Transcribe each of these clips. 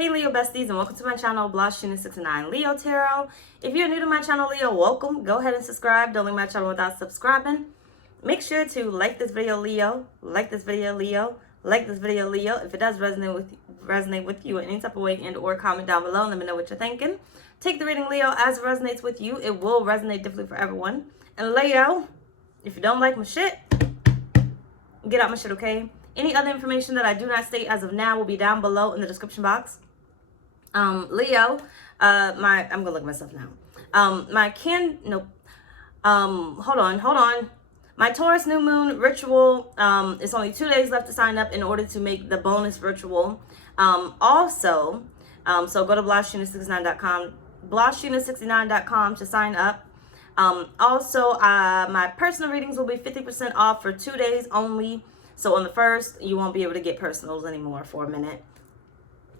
Hey Leo besties, and welcome to my channel, blahscrystalsale Leo Tarot. If you're new to my channel, Leo, welcome. Go ahead and subscribe. Don't leave my channel without subscribing. Make sure to like this video, Leo. Like this video, Leo. Like this video, Leo. If it does resonate with you in any type of way, and or comment down below and let me know what you're thinking. Take the reading, Leo, as it resonates with you. It will resonate differently for everyone. And Leo, if you don't like my shit, get out my shit, okay? Any other information that I do not state as of now will be down below in the description box. Leo, I'm gonna look at myself now. Hold on. My Taurus new moon ritual, it's only 2 days left to sign up in order to make the bonus ritual. So go to blahscrystalsale.com to sign up. My personal readings will be 50% off for 2 days only. So on the 1st, you won't be able to get personals anymore for a minute.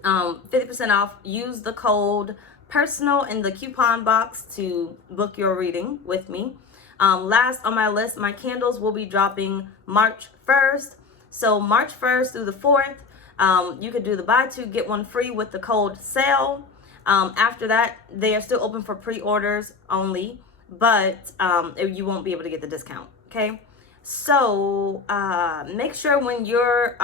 50% off. Use the code personal in the coupon box to book your reading with me. Last on my list, my candles will be dropping March 1st. So March 1st through the 4th, you could do the buy two, get one free with the code SALE. After that, they are still open for pre-orders only, but you won't be able to get the discount, okay? So make sure when you're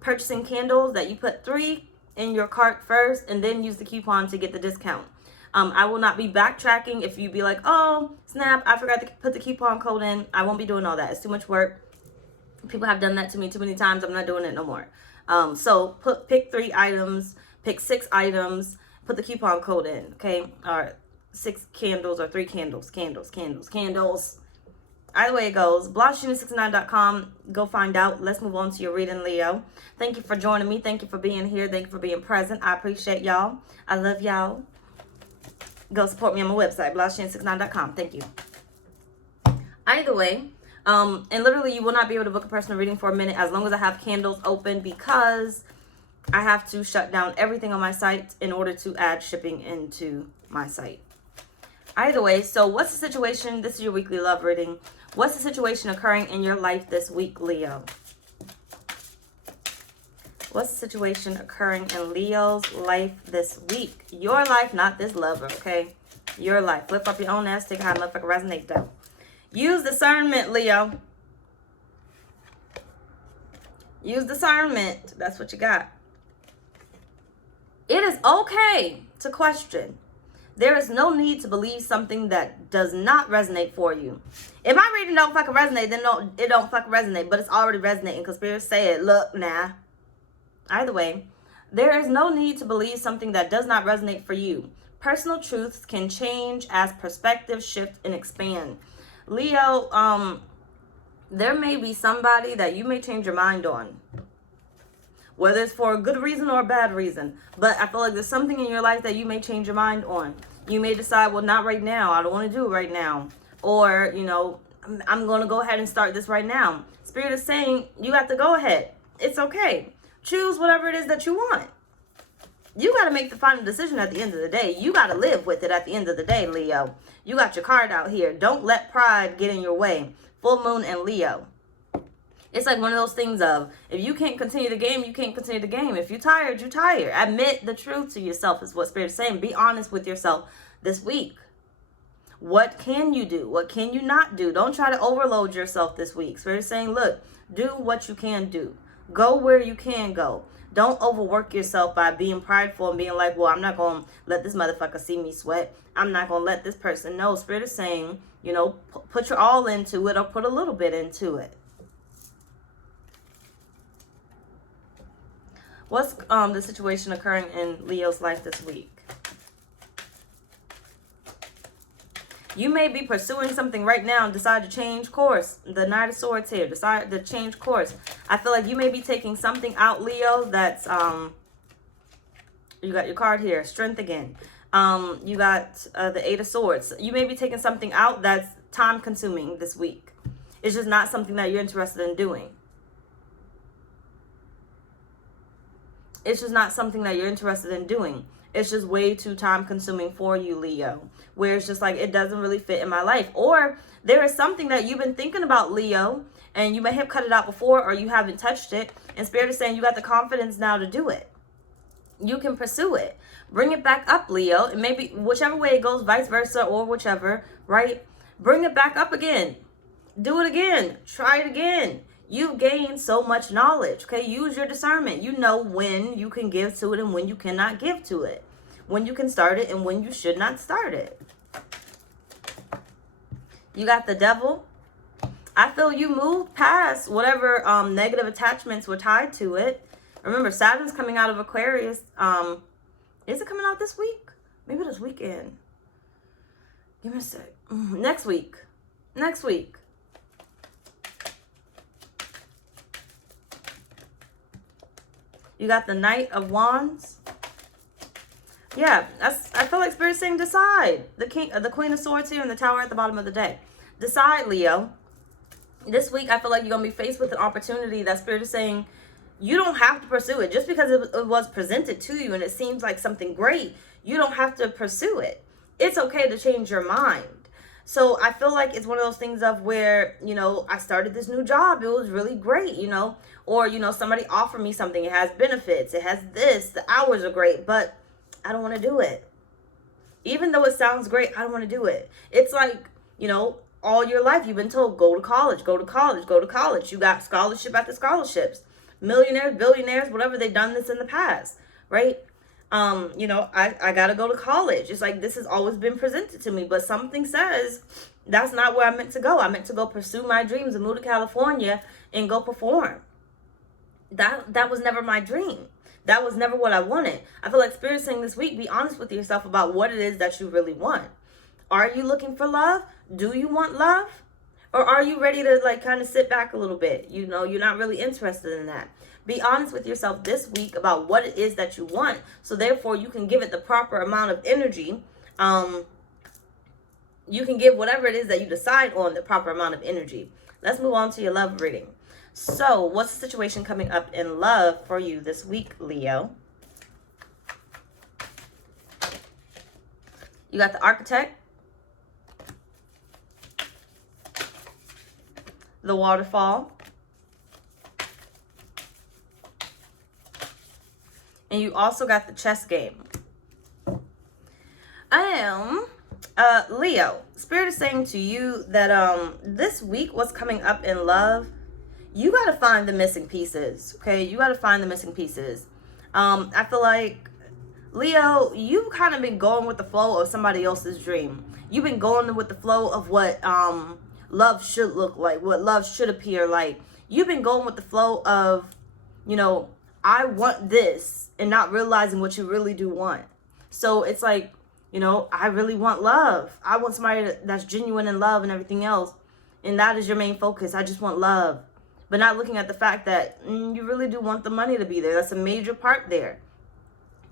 purchasing candles that you put 3 in your cart first and then use the coupon to get the discount. I will not be backtracking if you be like, oh snap, I forgot to put the coupon code in. I won't be doing all that. It's too much work. People have done that to me too many times. I'm not doing it no more. So pick 3 items, pick 6 items, put the coupon code in, okay? Or 6 candles or 3 candles. Either way it goes, blahscrystalsale.com. Go find out. Let's move on to your reading, Leo. Thank you for joining me. Thank you for being here. Thank you for being present. I appreciate y'all. I love y'all. Go support me on my website, blahscrystalsale.com. Thank you. Either way, and literally you will not be able to book a personal reading for a minute as long as I have candles open, because I have to shut down everything on my site in order to add shipping into my site. Either way, so what's the situation? This is your weekly love reading. What's the situation occurring in your life this week, Leo? What's the situation occurring in Leo's life this week? Your life, not this lover, okay? Your life. Flip up your own ass, take how motherfucker resonates though. Use discernment, Leo. Use discernment. That's what you got. It is okay to question. There is no need to believe something that does not resonate for you. If my reading don't fucking resonate, then no, it don't fucking resonate. But it's already resonating because Spirit said, look, nah. Either way, there is no need to believe something that does not resonate for you. Personal truths can change as perspectives shift and expand. Leo, there may be somebody that you may change your mind on, whether it's for a good reason or a bad reason. But I feel like there's something in your life that you may change your mind on. You may decide, well, not right now. I don't want to do it right now. Or, you know, I'm going to go ahead and start this right now. Spirit is saying, you got to go ahead. It's okay. Choose whatever it is that you want. You got to make the final decision at the end of the day. You got to live with it at the end of the day, Leo. You got your card out here. Don't let pride get in your way. Full moon and Leo. It's like one of those things of, if you can't continue the game, you can't continue the game. If you're tired, you're tired. Admit the truth to yourself is what Spirit is saying. Be honest with yourself this week. What can you do? What can you not do? Don't try to overload yourself this week. Spirit is saying, look, do what you can do. Go where you can go. Don't overwork yourself by being prideful and being like, well, I'm not going to let this motherfucker see me sweat. I'm not going to let this person know. Spirit is saying, you know, put your all into it or put a little bit into it. What's the situation occurring in Leo's life this week? You may be pursuing something right now and decide to change course. The Knight of Swords here. Decide to change course. I feel like you may be taking something out, Leo, that's, you got your card here, Strength again. You got the 8 of Swords. You may be taking something out that's time consuming this week. It's just not something that you're interested in doing. It's just not something that you're interested in doing. It's just way too time consuming for you, Leo, where it's just like, it doesn't really fit in my life. Or there is something that you've been thinking about, Leo, and you may have cut it out before or you haven't touched it. And Spirit is saying you got the confidence now to do it. you can pursue it. Bring it back up, Leo. And maybe whichever way it goes, vice versa, or whichever, right? Bring it back up again. Do it again. Try it again. You've gained so much knowledge, okay? Use your discernment. You know when you can give to it and when you cannot give to it. When you can start it and when you should not start it. You got the Devil. I feel you moved past whatever negative attachments were tied to it. Remember, Saturn's coming out of Aquarius. Is it coming out this week? Maybe this weekend. Give me a sec. Next week. Next week. You got the Knight of Wands. Yeah, I feel like Spirit's saying decide. The Queen of Swords here and the Tower at the bottom of the deck. Decide, Leo. This week, I feel like you're going to be faced with an opportunity that Spirit is saying you don't have to pursue it. Just because it was presented to you and it seems like something great, you don't have to pursue it. It's okay to change your mind. So I feel like it's one of those things of where, you know, I started this new job. It was really great, you know, or, you know, somebody offered me something. It has benefits. It has this. The hours are great, but I don't want to do it. Even though it sounds great, I don't want to do it. It's like, you know, all your life you've been told, go to college, go to college, go to college. You got scholarship after scholarships. Millionaires, billionaires, whatever, they've done this in the past, right? You know, I got to go to college. It's like this has always been presented to me, but something says that's not where I meant to go. I meant to go pursue my dreams and move to California and go perform. That was never my dream. That was never what I wanted. I feel like Spirit's saying this week, be honest with yourself about what it is that you really want. Are you looking for love? Do you want love? Or are you ready to like kind of sit back a little bit? You know, you're not really interested in that. Be honest with yourself this week about what it is that you want. So therefore you can give it the proper amount of energy. You can give whatever it is that you decide on the proper amount of energy. Let's move on to your love reading. So what's the situation coming up in love for you this week, Leo? You got the Architect, the Waterfall, and you also got the Chess Game. Leo, Spirit is saying to you that this week, what's coming up in love, you got to find the missing pieces, okay? You got to find the missing pieces. I feel like, Leo, you've kind of been going with the flow of somebody else's dream. You've been going with the flow of what love should look like, what love should appear like. You've been going with the flow of, you know, I want this, and not realizing what you really do want. So it's like, you know, I really want love. I want somebody that's genuine in love and everything else. And that is your main focus. I just want love. But not looking at the fact that you really do want the money to be there. That's a major part there.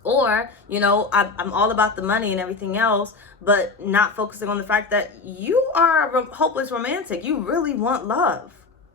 Or, you know, I'm all about the money and everything else, but not focusing on the fact that you are a hopeless romantic. You really want love,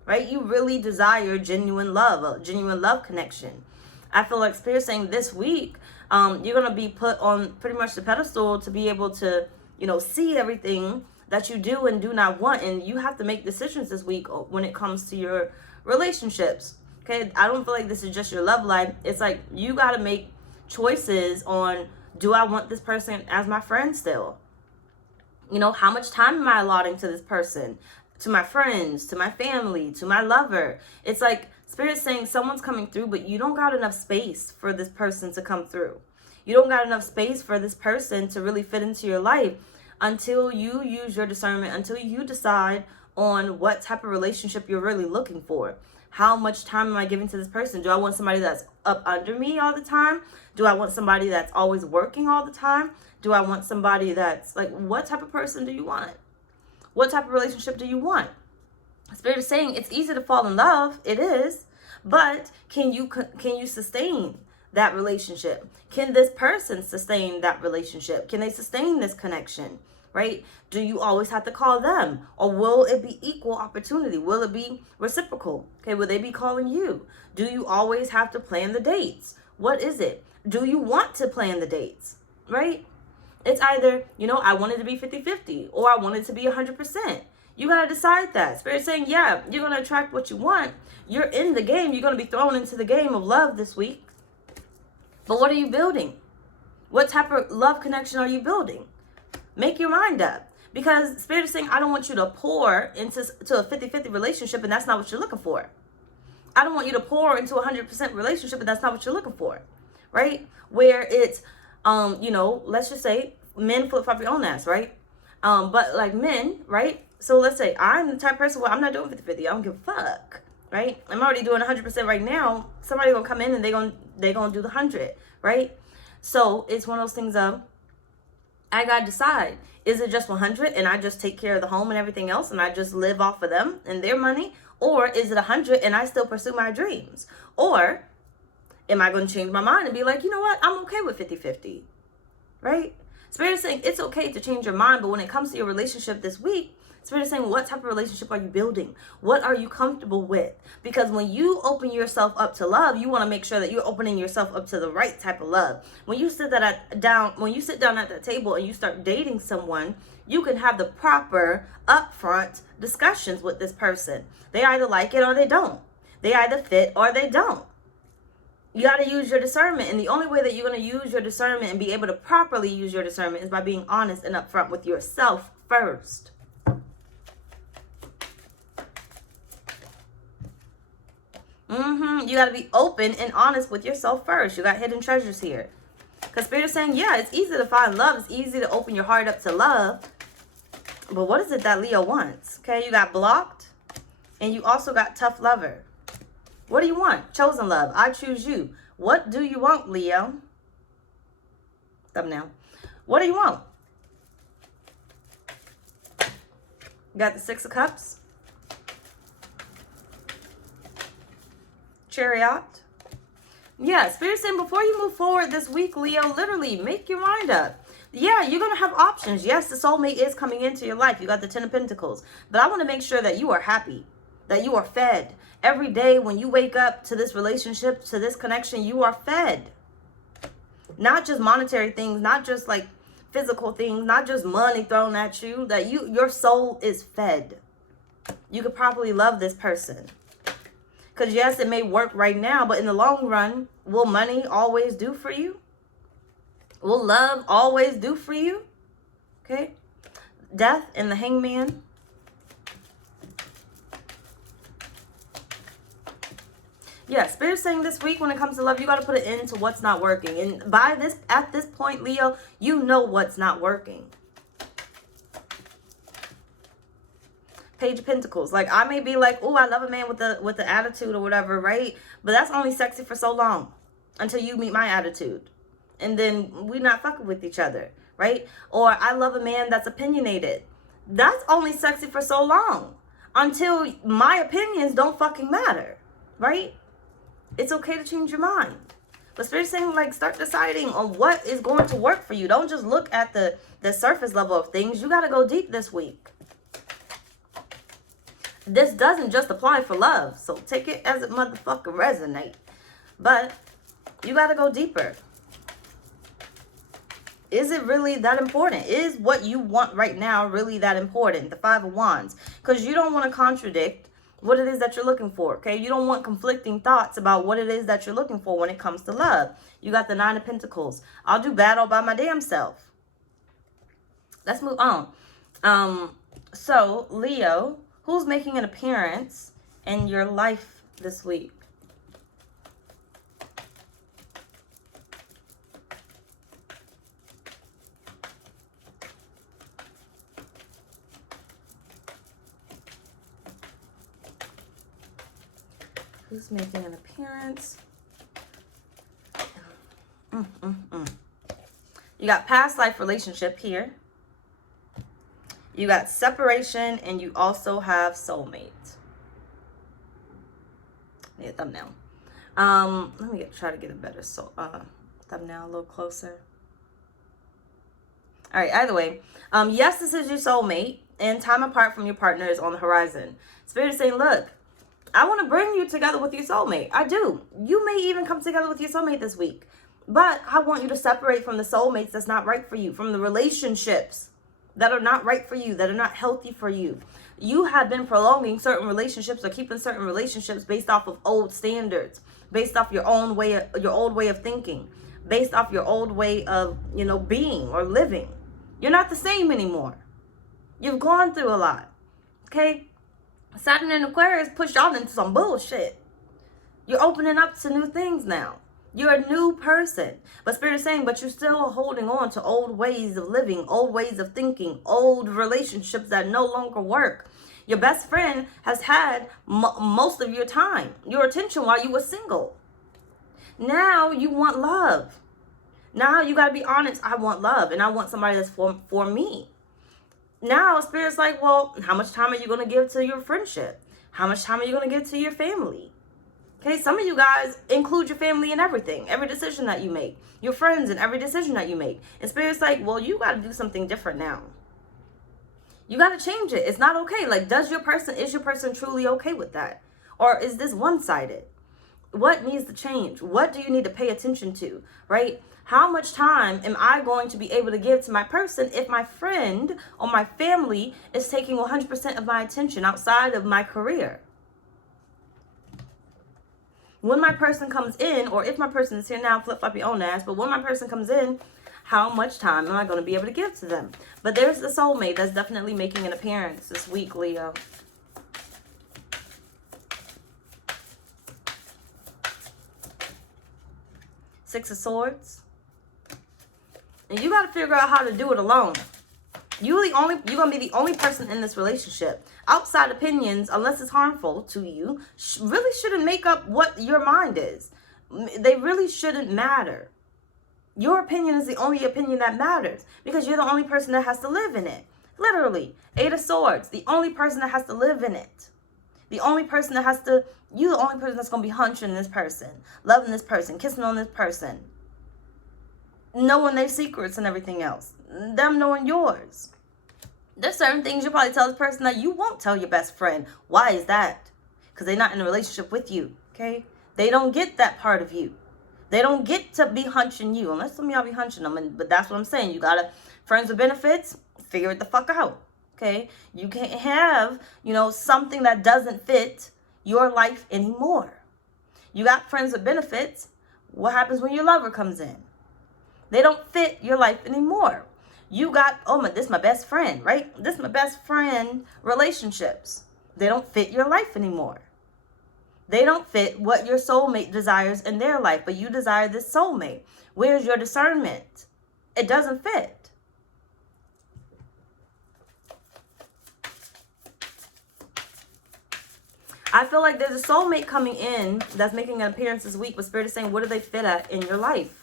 right? You really desire genuine love, a genuine love connection. I feel like Spirit saying this week, you're going to be put on pretty much the pedestal to be able to, you know, see everything that you do and do not want. And you have to make decisions this week when it comes to your relationships. Okay. I don't feel like this is just your love life. It's like you got to make choices on, do I want this person as my friend still? You know, how much time am I allotting to this person, to my friends, to my family, to my lover? It's like Spirit's saying someone's coming through, but you don't got enough space for this person to come through. You don't got enough space for this person to really fit into your life until you use your discernment, until you decide on what type of relationship you're really looking for. How much time am I giving to this person? Do I want somebody that's up under me all the time? Do I want somebody that's always working all the time? Do I want somebody that's like, what type of person do you want? What type of relationship do you want? Spirit is saying it's easy to fall in love. It is. But can you sustain that relationship? Can this person sustain that relationship? Can they sustain this connection? Right? Do you always have to call them? Or will it be equal opportunity? Will it be reciprocal? Okay, will they be calling you? Do you always have to plan the dates? What is it? Do you want to plan the dates? Right? It's either, you know, I want it to be 50-50 or I want it to be 100%. You got to decide that. Spirit's saying, yeah, you're going to attract what you want. You're in the game. You're going to be thrown into the game of love this week. But what are you building? What type of love connection are you building? Make your mind up. Because Spirit is saying, I don't want you to pour into a 50-50 relationship, and that's not what you're looking for. I don't want you to pour into a 100% relationship, and that's not what you're looking for. Right? Where it's, let's just say men flip-flop your own ass, right? But like men, right? So let's say I'm the type of person where I'm not doing 50-50. I don't give a fuck, right? I'm already doing 100% right now. Somebody gonna come in and they gonna do the 100, right? So it's one of those things of, I gotta decide, is it just 100 and I just take care of the home and everything else and I just live off of them and their money? Or is it 100 and I still pursue my dreams? Or am I going to change my mind and be like, you know what, I'm okay with 50-50, right? Spirit is saying it's okay to change your mind, but when it comes to your relationship this week, Spirit is saying, what type of relationship are you building? What are you comfortable with? Because when you open yourself up to love, you want to make sure that you're opening yourself up to the right type of love. When you sit down at that table and you start dating someone, you can have the proper upfront discussions with this person. They either like it or they don't. They either fit or they don't. You got to use your discernment. And the only way that you're going to use your discernment and be able to properly use your discernment is by being honest and upfront with yourself first. You got to be open and honest with yourself first. You got hidden treasures here. Because Spirit is saying, yeah, it's easy to find love. It's easy to open your heart up to love. But what is it that Leo wants? Okay, you got blocked. And you also got tough lover. What do you want? Chosen love. I choose you. What do you want, Leo? Thumbnail. What do you want? You got the 6 of Cups. Chariot. Yeah, Spirit saying before you move forward this week, Leo, literally make your mind up. Yeah, you're going to have options. Yes, the soulmate is coming into your life. You got the 10 of Pentacles. But I want to make sure that you are happy, that you are fed. Every day when you wake up to this relationship, to this connection, you are fed. Not just monetary things, not just like physical things, not just money thrown at you, that your soul is fed. You could probably love this person. Because yes, it may work right now, but in the long run, will money always do for you? Will love always do for you? Okay. Death and the Hangman. Yeah, Spirit's saying this week when it comes to love, you got to put an end to what's not working. And at this point, Leo, you know what's not working. Page of Pentacles. Like, I may be like, oh, I love a man with the attitude or whatever, right? But that's only sexy for so long until you meet my attitude. And then we not fucking with each other, right? Or I love a man that's opinionated. That's only sexy for so long until my opinions don't fucking matter, right? It's okay to change your mind. But Spirit's saying, like, start deciding on what is going to work for you. Don't just look at the surface level of things. You got to go deep this week. This doesn't just apply for love. So take it as it motherfucker resonate. But you got to go deeper. Is it really that important? Is what you want right now really that important? The 5 of Wands. Because you don't want to contradict what it is that you're looking for, okay? You don't want conflicting thoughts about what it is that you're looking for when it comes to love. You got the 9 of Pentacles. I'll do bad all by my damn self. Let's move on. So, Leo, who's making an appearance in your life this week? Who's making an appearance? You got past life relationship here. You got separation, and you also have soulmate. Yeah, thumbnail. Let me try to get a better thumbnail a little closer. All right, either way. Yes, this is your soulmate, and time apart from your partner is on the horizon. Spirit is saying, look, I want to bring you together with your soulmate. I do. You may even come together with your soulmate this week. But I want you to separate from the soulmates that's not right for you, from the relationships that are not right for you, that are not healthy for you. You have been prolonging certain relationships or keeping certain relationships based off of old standards, based off your old way of thinking, based off your old way of, being or living. You're not the same anymore. You've gone through a lot. Okay? Saturn in Aquarius pushed y'all into some bullshit. You're opening up to new things now. You're a new person. But Spirit is saying, but you're still holding on to old ways of living, old ways of thinking, old relationships that no longer work. Your best friend has had most of your time, your attention while you were single. Now you want love. Now you got to be honest. I want love, and I want somebody that's for me. Now Spirit's like, well, how much time are you going to give to your friendship? How much time are you going to give to your family? Okay, some of you guys include your family in everything, every decision that you make, your friends in every decision that you make. And Spirit's like, well, you got to do something different now. You got to change it. It's not okay. Like, is your person truly okay with that? Or is this one-sided? What needs to change? What do you need to pay attention to, right? How much time am I going to be able to give to my person if my friend or my family is taking 100% of my attention outside of my career? When my person comes in, or if my person is here now, flip-flop your own ass, but when my person comes in, how much time am I going to be able to give to them? But there's the soulmate that's definitely making an appearance this week, Leo. Six of Swords. And you got to figure out how to do it alone. You're going to be the only person in this relationship. Outside opinions, unless it's harmful to you, really shouldn't make up what your mind is. They really shouldn't matter. Your opinion is the only opinion that matters because you're the only person that has to live in it. Literally, Eight of Swords, the only person that has to live in it. The only person that has to, you're the only person that's going to be hunching this person, loving this person, kissing on this person, knowing their secrets and everything else, them knowing yours. There's certain things you probably tell this person that you won't tell your best friend. Why is that? Because they're not in a relationship with you, okay? They don't get that part of you. They don't get to be hunching you, unless some of y'all be hunching them. But that's what I'm saying. You gotta, friends with benefits, figure it the fuck out, okay? You can't have, something that doesn't fit your life anymore. You got friends with benefits. What happens when your lover comes in? They don't fit your life anymore. You got, this is my best friend, right? This is my best friend relationships. They don't fit your life anymore. They don't fit what your soulmate desires in their life, but you desire this soulmate. Where's your discernment? It doesn't fit. I feel like there's a soulmate coming in that's making an appearance this week, but Spirit is saying, what do they fit at in your life?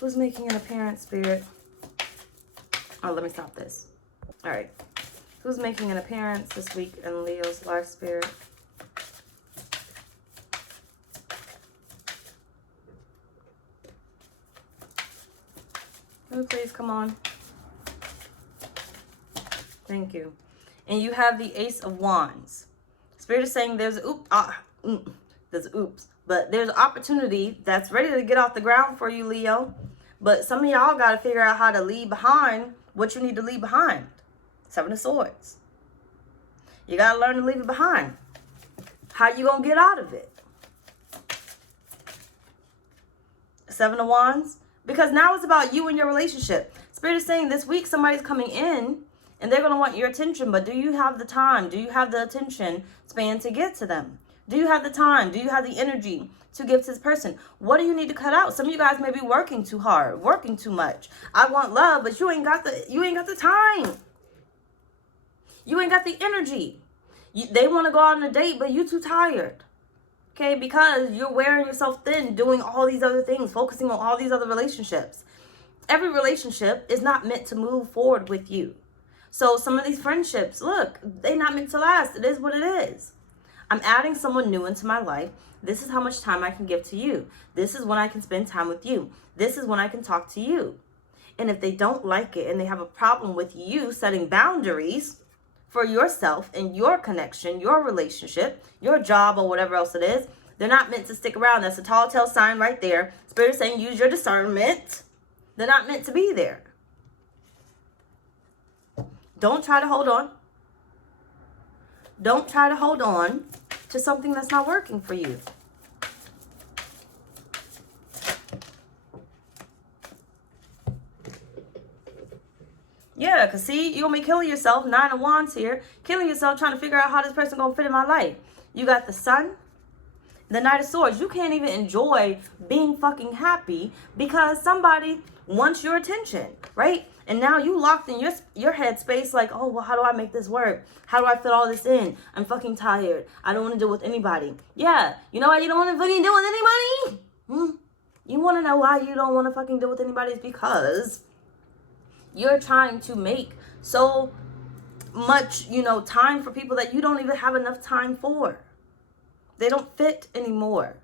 Who's making an appearance, Spirit? Oh, let me stop this. All right. Who's making an appearance this week in Leo's life, Spirit? Can we please come on? Thank you. And you have the Ace of Wands. Spirit is saying there's but there's an opportunity that's ready to get off the ground for you, Leo. But some of y'all got to figure out how to leave behind what you need to leave behind. Seven of Swords. You got to learn to leave it behind. How you going to get out of it? Seven of Wands. Because now it's about you and your relationship. Spirit is saying this week somebody's coming in and they're going to want your attention. But do you have the time? Do you have the attention span to get to them? Do you have the time? Do you have the energy to give to this person? What do you need to cut out? Some of you guys may be working too hard, working too much. I want love, but you ain't got the time. You ain't got the energy. They want to go out on a date, but you too tired. Okay, because you're wearing yourself thin, doing all these other things, focusing on all these other relationships. Every relationship is not meant to move forward with you. So some of these friendships, look, they're not meant to last. It is what it is. I'm adding someone new into my life. This is how much time I can give to you. This is when I can spend time with you. This is when I can talk to you. And if they don't like it and they have a problem with you setting boundaries for yourself and your connection, your relationship, your job, or whatever else it is, they're not meant to stick around. That's a tall tale sign right there. Spirit is saying use your discernment. They're not meant to be there. Don't try to hold on. Don't try to hold on to something that's not working for you. Yeah, because see, you're going to be killing yourself. 9 of Wands here. Killing yourself trying to figure out how this person going to fit in my life. You got the Sun, the Knight of Swords. You can't even enjoy being fucking happy because somebody wants your attention, right? And now you locked in your head space like, oh, well, how do I make this work? How do I fit all this in? I'm fucking tired. I don't want to deal with anybody. Yeah, you know why you don't want to fucking deal with anybody? You want to know why you don't want to fucking deal with anybody? It's because you're trying to make so much, time for people that you don't even have enough time for. They don't fit anymore.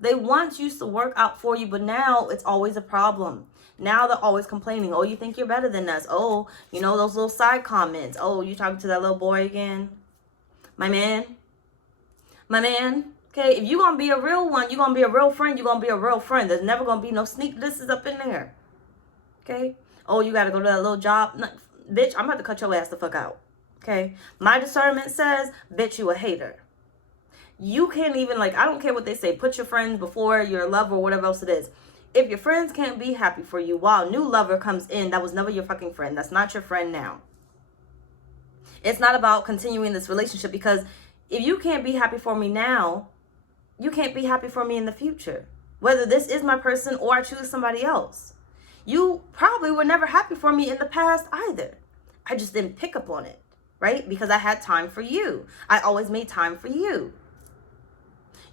They once used to work out for you, but now it's always a problem. Now they're always complaining. Oh, you think you're better than us. Oh, those little side comments. Oh, you talking to that little boy again? My man. Okay, if you're going to be a real one, you're going to be a real friend, you're going to be a real friend. There's never going to be no sneak disses up in there. Okay? Oh, you got to go to that little job. No, bitch, I'm about to cut your ass the fuck out. Okay? My discernment says, bitch, you a hater. You can't even, I don't care what they say. Put your friends before your lover or whatever else it is. If your friends can't be happy for you while a new lover comes in, that was never your fucking friend. That's not your friend now. It's not about continuing this relationship, because if you can't be happy for me now, you can't be happy for me in the future. Whether this is my person or I choose somebody else. You probably were never happy for me in the past either. I just didn't pick up on it, right? Because I had time for you. I always made time for you.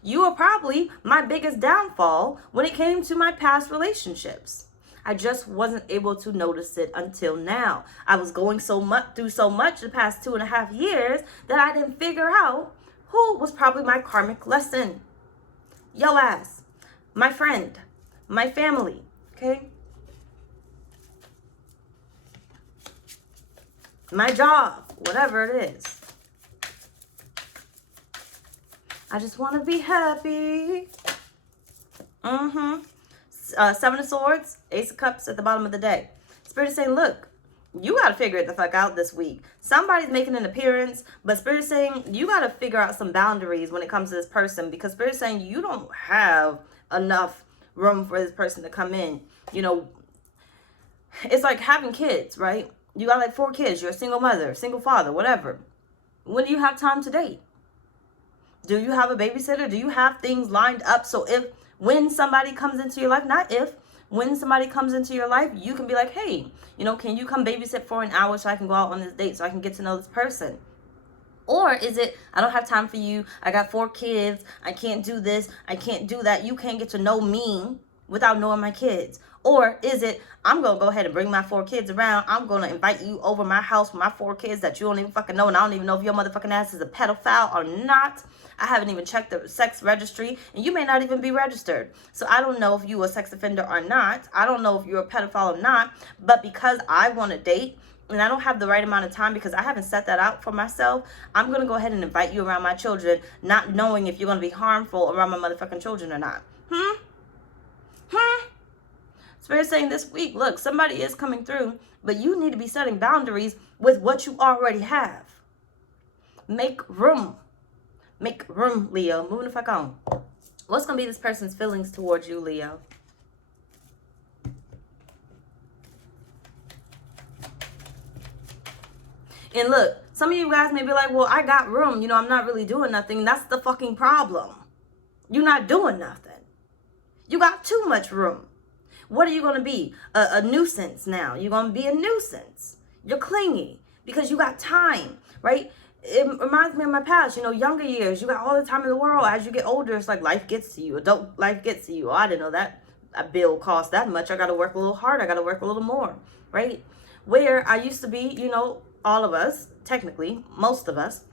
You were probably my biggest downfall when it came to my past relationships. I just wasn't able to notice it until now. I was going through so much the past 2.5 years that I didn't figure out who was probably my karmic lesson. Yo ass, my friend, my family, okay? My job, whatever it is. I just want to be happy. 7 of Swords, Ace of Cups at the bottom of the deck. Spirit is saying, look, you got to figure it the fuck out this week. Somebody's making an appearance, but Spirit is saying you got to figure out some boundaries when it comes to this person, because Spirit is saying you don't have enough room for this person to come in. It's like having kids, right? You got 4 kids. You're a single mother, single father, whatever. When do you have time to date? Do you have a babysitter? Do you have things lined up so when somebody comes into your life, when somebody comes into your life, you can be like, hey, can you come babysit for an hour so I can go out on this date so I can get to know this person? Or is it, I don't have time for you. I got 4 kids. I can't do this. I can't do that. You can't get to know me without knowing my kids. Or is it, I'm going to go ahead and bring my 4 kids around. I'm going to invite you over my house with my 4 kids that you don't even fucking know. And I don't even know if your motherfucking ass is a pedophile or not. I haven't even checked the sex registry. And you may not even be registered. So I don't know if you a sex offender or not. I don't know if you're a pedophile or not. But because I want to date and I don't have the right amount of time because I haven't set that out for myself, I'm going to go ahead and invite you around my children, not knowing if you're going to be harmful around my motherfucking children or not. Spirit saying this week, look, somebody is coming through, but you need to be setting boundaries with what you already have. Make room. Make room, Leo. Moving the fuck on. What's going to be this person's feelings towards you, Leo? And look, some of you guys may be like, well, I got room. I'm not really doing nothing. That's the fucking problem. You're not doing nothing. You got too much room. What are you going to be? A nuisance now. You're going to be a nuisance. You're clingy because you got time, right? It reminds me of my past, younger years. You got all the time in the world. As you get older, it's like life gets to you. Adult life gets to you. Oh, I didn't know that a bill costs that much. I got to work a little harder. I got to work a little more, right? Where I used to be, all of us, technically, most of us,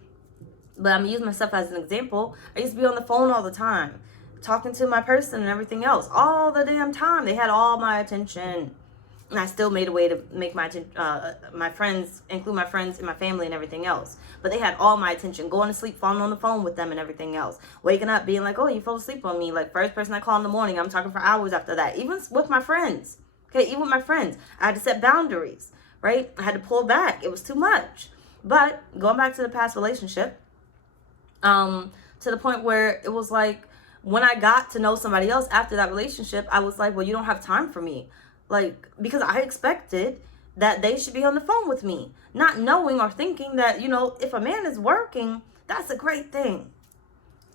but I'm using myself as an example. I used to be on the phone all the time, talking to my person and everything else all the damn time. They had all my attention, and I still made a way to make my friends, include my friends and my family and everything else. But they had all my attention, going to sleep, falling on the phone with them and everything else, waking up being like, oh, you fell asleep on me. Like, first person I call in the morning, I'm talking for hours after that. Even with my friends, okay, even with my friends, I had to set boundaries, right? I had to pull back. It was too much. But going back to the past relationship, To the point where it was like, when I got to know somebody else after that relationship, I was like, well, you don't have time for me. Like, because I expected that they should be on the phone with me, not knowing or thinking that, you know, if a man is working, that's a great thing.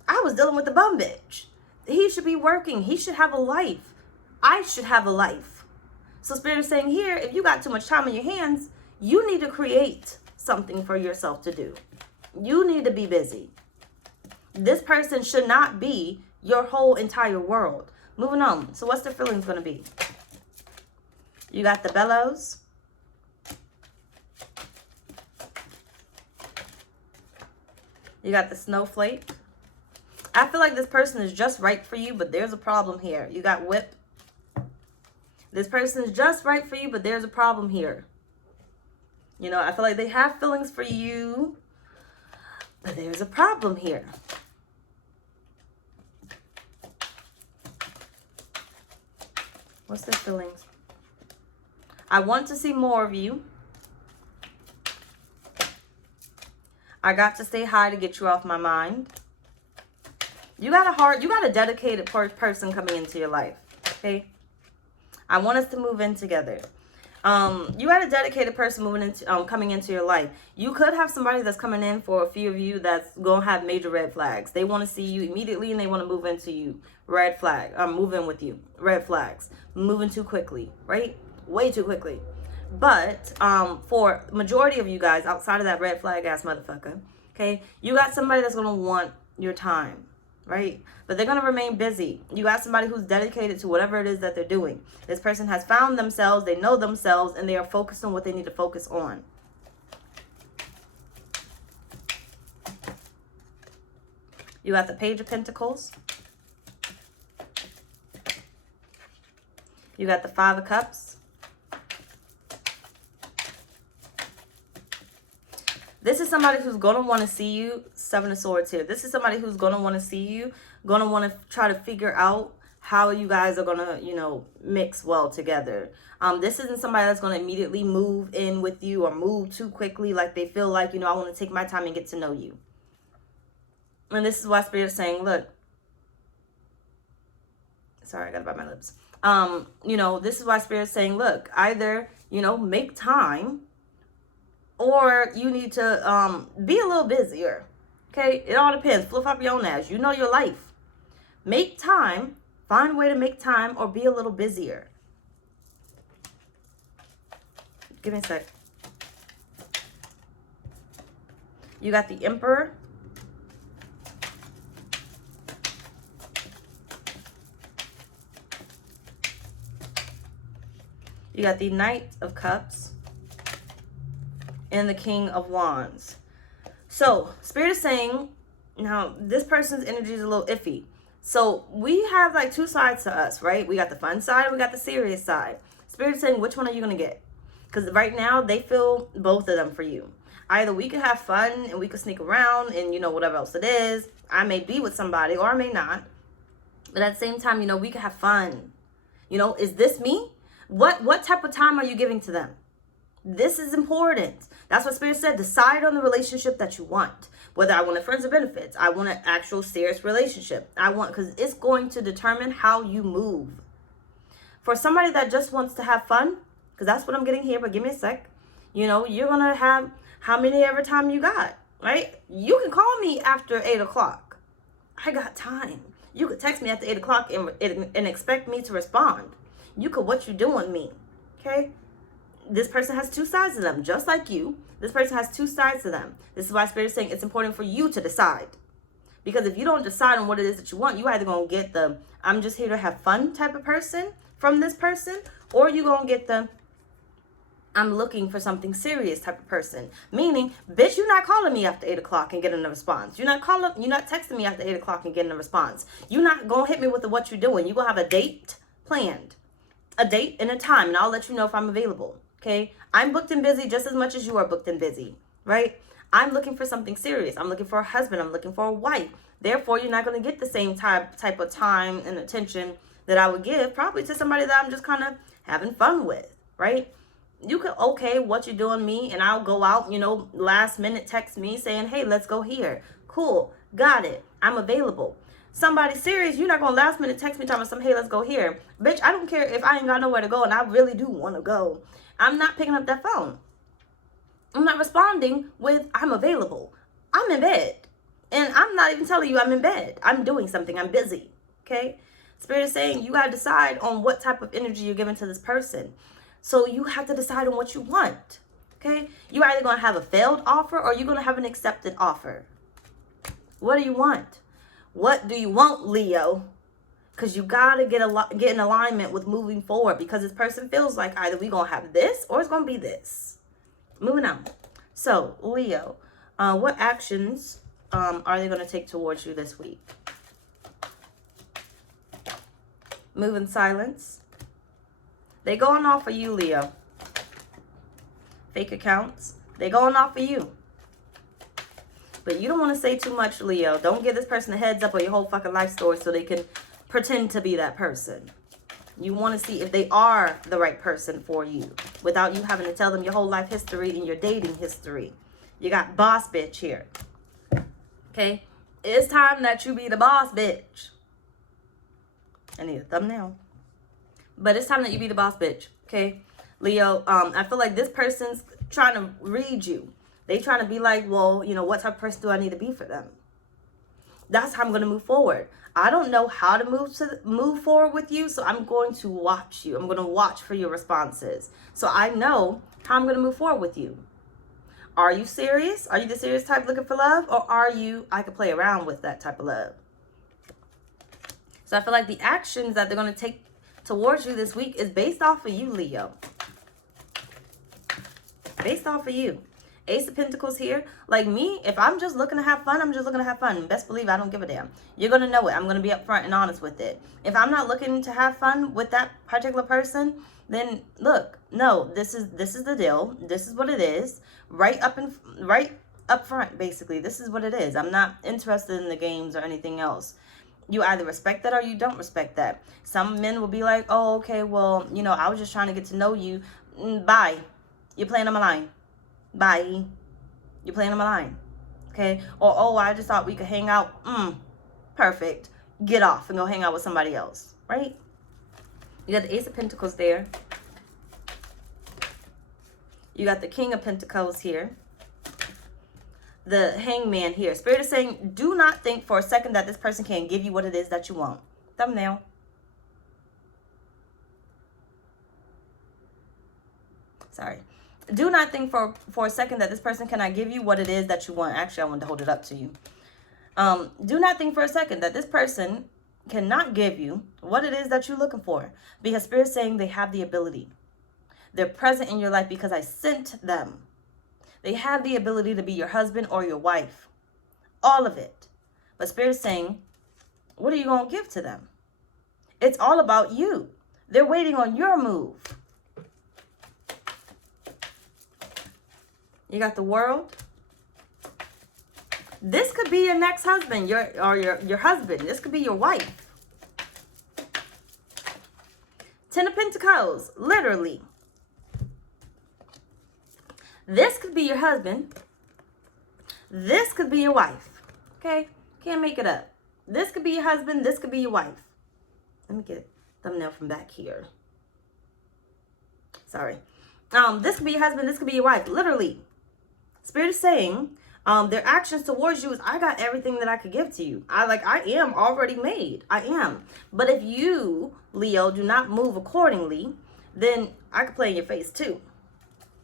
I was dealing with the bum bitch. He should be working. He should have a life. I should have a life. So Spirit is saying here, if you got too much time on your hands, you need to create something for yourself to do. You need to be busy. This person should not be your whole entire world. Moving on. So what's their feelings going to be? You got the bellows. You got the snowflake. I feel like this person is just right for you, but there's a problem here. You got whip. This person is just right for you, but there's a problem here. You know, I feel like they have feelings for you, but there's a problem here. What's their feelings? I want to see more of you. I got to stay high to get you off my mind. You got a dedicated person coming into your life, okay? I want us to move in together. You got a dedicated person coming into your life. You could have somebody that's coming in for a few of you that's gonna have major red flags. They want to see you immediately and they want to move into you. Red flag. Move in with you. Red flags. Moving too quickly, right? Way too quickly. But for majority of you guys outside of that red flag ass motherfucker, okay, you got somebody that's gonna want your time, right? But they're going to remain busy. You got somebody who's dedicated to whatever it is that they're doing. This person has found themselves, they know themselves, and they are focused on what they need to focus on. You got the Page of Pentacles. You got the Five of Cups. This is somebody who's going to want to see you. Seven of Swords here. This is somebody who's going to want to see you. Going to want to try to figure out how you guys are going to, you know, mix well together. This isn't somebody that's going to immediately move in with you or move too quickly. Like they feel like, you know, I want to take my time and get to know you. And this is why Spirit is saying, look. Sorry, I got to bite my lips. You know, this is why Spirit is saying, look, either, you know, make time, or you need to be a little busier. Okay, it all depends. Flip up your own ass. You know your life. Make time. Find a way to make time or be a little busier. Give me a sec. You got the Emperor. You got the Knight of Cups. And the King of Wands. So, Spirit is saying, now, this person's energy is a little iffy. So, we have like two sides to us, right? We got the fun side, we got the serious side. Spirit is saying, which one are you going to get? Because right now, they feel both of them for you. Either we could have fun and we could sneak around and, you know, whatever else it is. I may be with somebody or I may not. But at the same time, you know, we could have fun. You know, is this me? What type of time are you giving to them? This is important. That's what Spirit said. Decide on the relationship that you want. Whether I want a friends or benefits. I want an actual serious relationship. Because it's going to determine how you move. For somebody that just wants to have fun, because that's what I'm getting here, but give me a sec. You know, you're going to have how many every time you got, right? You can call me after 8 o'clock. I got time. You could text me after 8 o'clock and expect me to respond. You could what you doing me, okay? This person has two sides to them, just like you. This person has two sides to them. This is why Spirit is saying it's important for you to decide. Because if you don't decide on what it is that you want, you either going to get the I'm just here to have fun type of person from this person, or you going to get the I'm looking for something serious type of person. Meaning, bitch, you're not calling me after 8 o'clock and getting a response. You're not texting me after 8 o'clock and getting a response. You're not going to hit me with the what you're doing. You're going to have a date planned. A date and a time, and I'll let you know if I'm available. Okay, I'm booked and busy just as much as you are booked and busy, right? I'm looking for something serious. I'm looking for a husband. I'm looking for a wife. Therefore, you're not going to get the same type of time and attention that I would give probably to somebody that I'm just kind of having fun with, right? You could, okay, what you doing me, and I'll go out, you know, last minute text me saying, hey, let's go here. Cool. Got it. I'm available. Somebody serious, you're not going to last minute text me talking about some, hey, let's go here. Bitch, I don't care if I ain't got nowhere to go and I really do want to go. I'm not picking up that phone. I'm not responding with, I'm available. I'm in bed. And I'm not even telling you I'm in bed. I'm doing something. I'm busy. Okay? Spirit is saying you got to decide on what type of energy you're giving to this person. So you have to decide on what you want. Okay? You're either going to have a failed offer or you're going to have an accepted offer. What do you want? What do you want, Leo? Because you got to get in alignment with moving forward, because this person feels like either we're going to have this or it's going to be this. Moving on. So, Leo, what actions are they going to take towards you this week? Move in silence. They going off for you, Leo. Fake accounts. They going off for you. But you don't want to say too much, Leo. Don't give this person a heads up on your whole fucking life story so they can pretend to be that person. You want to see if they are the right person for you without you having to tell them your whole life history and your dating history. You got boss bitch here. Okay? It's time that you be the boss bitch. I need a thumbnail. But it's time that you be the boss bitch. Okay? Leo, I feel like this person's trying to read you. They trying to be like, well, you know, what type of person do I need to be for them? That's how I'm going to move forward. I don't know how to move forward with you, so I'm going to watch you. I'm going to watch for your responses. So I know how I'm going to move forward with you. Are you serious? Are you the serious type looking for love? Or are you, I could play around with that type of love? So I feel like the actions that they're going to take towards you this week is based off of you, Leo. Based off of you. Ace of Pentacles here. Like me, if I'm just looking to have fun, I'm just looking to have fun. Best believe I don't give a damn. You're going to know it. I'm going to be upfront and honest with it. If I'm not looking to have fun with that particular person, then look, no, this is the deal. This is what it is. Right up front, basically. This is what it is. I'm not interested in the games or anything else. You either respect that or you don't respect that. Some men will be like, oh, okay, well, you know, I was just trying to get to know you. Bye. You're playing on my line. Bye. You're playing on my line. Okay? Or, oh, I just thought we could hang out. Perfect. Get off and go hang out with somebody else. Right? You got the Ace of Pentacles there. You got the King of Pentacles here. The Hangman here. Spirit is saying, do not think for a second that this person can give you what it is that you want. Thumbnail. Sorry. Do not think for a second that this person cannot give you what it is that you want. Actually, I wanted to hold it up to you. Do not think for a second that this person cannot give you what it is that you're looking for. Because Spirit is saying they have the ability. They're present in your life because I sent them. They have the ability to be your husband or your wife. All of it. But Spirit is saying, what are you going to give to them? It's all about you. They're waiting on your move. You got the World. This could be your next husband, your husband. This could be your wife. Ten of Pentacles, literally. This could be your husband. This could be your wife. Okay? Can't make it up. This could be your husband. This could be your wife. Let me get a thumbnail from back here. Sorry. This could be your husband. This could be your wife. Literally. Spirit is saying, their actions towards you is, I got everything that I could give to you. I am already made. I am. But if you, Leo, do not move accordingly, then I could play in your face too.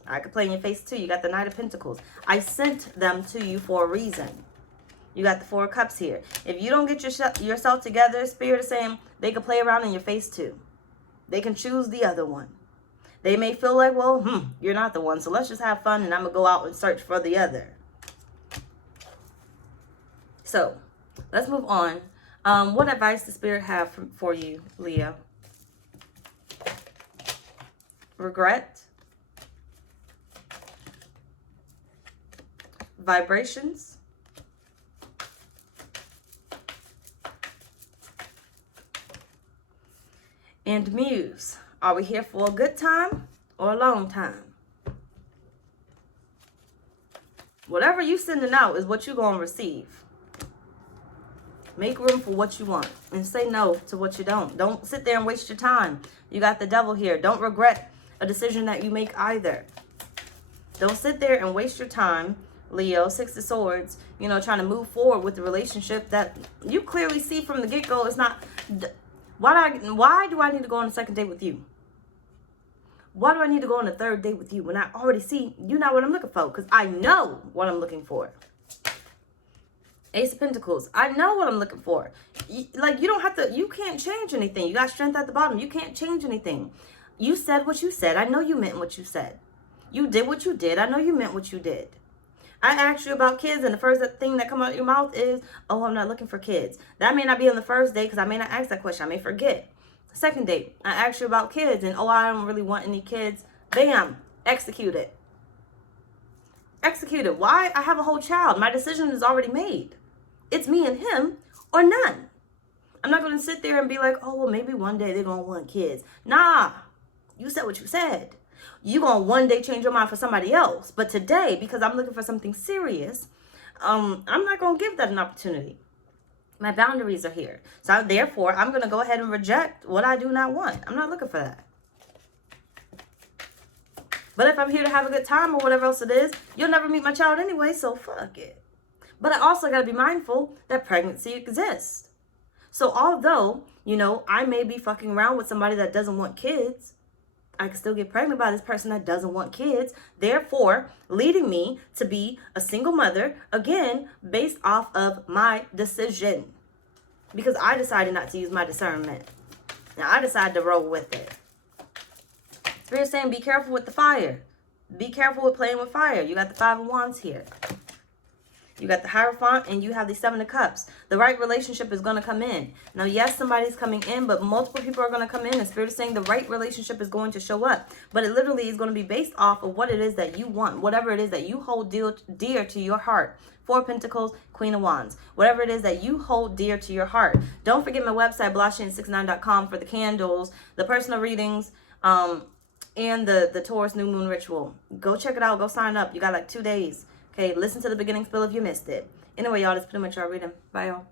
I could play in your face too. You got the Knight of Pentacles. I sent them to you for a reason. You got the Four of Cups here. If you don't get yourself together, Spirit is saying they could play around in your face too. They can choose the other one. They may feel like, well, you're not the one, so let's just have fun and I'm going to go out and search for the other. So, let's move on. What advice does Spirit have for you, Leo? Regret. Vibrations. And Muse. Are we here for a good time or a long time? Whatever you sending out is what you're going to receive. Make room for what you want and say no to what you don't. Don't sit there and waste your time. You got the devil here. Don't regret a decision that you make either. Don't sit there and waste your time, Leo, 6 of Swords, you know, trying to move forward with the relationship that you clearly see from the get-go is not... Why do I need to go on a second date with you? Why do I need to go on a third date with you when I already see you're not what I'm looking for? Because I know what I'm looking for. Ace of Pentacles. I know what I'm looking for. Like, you don't have to... You can't change anything. You got strength at the bottom. You can't change anything. You said what you said. I know you meant what you said. You did what you did. I know you meant what you did. I asked you about kids, and the first thing that comes out of your mouth is, oh, I'm not looking for kids. That may not be on the first date because I may not ask that question. I may forget. Second date, I asked you about kids, and oh, I don't really want any kids. Bam, execute it. Execute it. Why? I have a whole child. My decision is already made. It's me and him or none. I'm not going to sit there and be like, oh, well, maybe one day they're going to want kids. Nah, you said what you said. You're going to one day change your mind for somebody else. But today, because I'm looking for something serious, I'm not going to give that an opportunity. My boundaries are here. So therefore, I'm going to go ahead and reject what I do not want. I'm not looking for that. But if I'm here to have a good time or whatever else it is, you'll never meet my child anyway, so fuck it. But I also got to be mindful that pregnancy exists. So although, you know, I may be fucking around with somebody that doesn't want kids, I can still get pregnant by this person that doesn't want kids, therefore leading me to be a single mother, again, based off of my decision. Because I decided not to use my discernment. Now, I decided to roll with it. Spirit's saying, be careful with the fire. Be careful with playing with fire. You got the 5 of Wands here. You got the Hierophant, and you have the 7 of Cups. The right relationship is going to come in. Now, yes, somebody's coming in, but multiple people are going to come in. And Spirit is saying the right relationship is going to show up. But it literally is going to be based off of what it is that you want. Whatever it is that you hold dear to your heart. 4 of Pentacles, Queen of Wands. Whatever it is that you hold dear to your heart. Don't forget my website, blahscrystalsale.com, for the candles, the personal readings, and the Taurus New Moon Ritual. Go check it out. Go sign up. You got like 2 days. Okay, listen to the beginning spill if you missed it. Anyway, y'all, that's pretty much our reading. Bye, y'all.